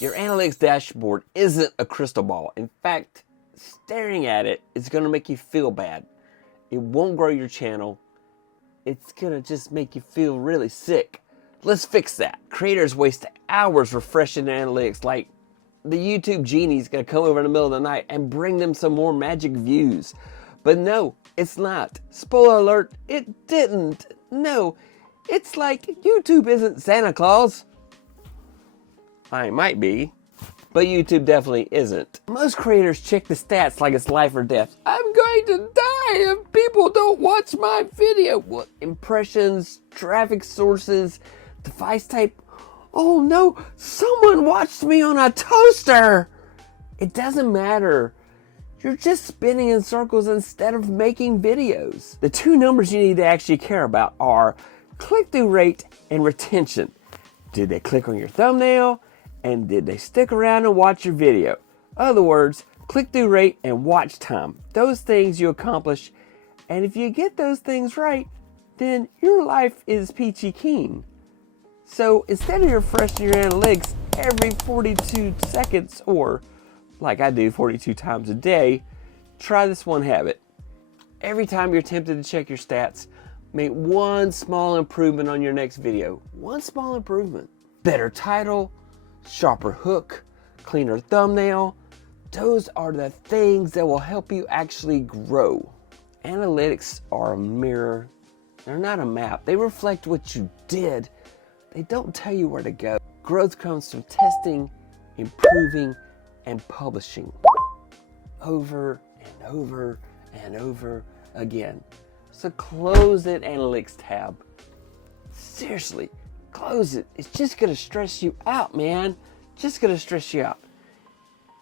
Your analytics dashboard isn't a crystal ball. In fact, staring at it is going to make you feel bad. It won't grow your channel. It's going to just make you feel really sick. Let's fix that. Creators waste hours refreshing their analytics, like the YouTube genie's going to come over in the middle of the night and bring them some more magic views. But no, it's not. Spoiler alert, it didn't. No, it's like YouTube isn't Santa Claus. I might be, but YouTube definitely isn't. Most creators check the stats like it's life or death. I'm going to die if people don't watch my video. What? Impressions, traffic sources, device type. Oh no, someone watched me on a toaster. It doesn't matter. You're just spinning in circles instead of making videos. The two numbers you need to actually care about are click-through rate and retention. Did they click on your thumbnail? And did they stick around and watch your video? In other words, click-through rate and watch time. Those things you accomplish. And if you get those things right, then your life is peachy keen. So instead of refreshing your analytics every 42 seconds, or like I do 42 times a day, try this one habit. Every time you're tempted to check your stats, make one small improvement on your next video. One small improvement. Better title, sharper hook, cleaner thumbnail. Those are the things that will help you actually grow. Analytics are a mirror. They're not a map. They reflect what you did. They don't tell you where to go. Growth comes from testing, improving, and publishing over and over and over again. So close that analytics tab. Seriously, close it. It's just gonna stress you out, man. Just gonna stress you out.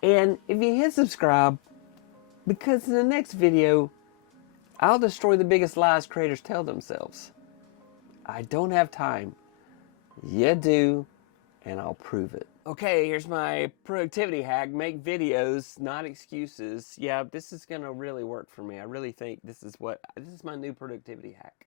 And if you hit subscribe, because in the next video, I'll destroy the biggest lies creators tell themselves. I don't have time. You do, and I'll prove it. Okay, here's my productivity hack. Make videos, not excuses. Yeah, this is gonna really work for me. I really think this is my new productivity hack.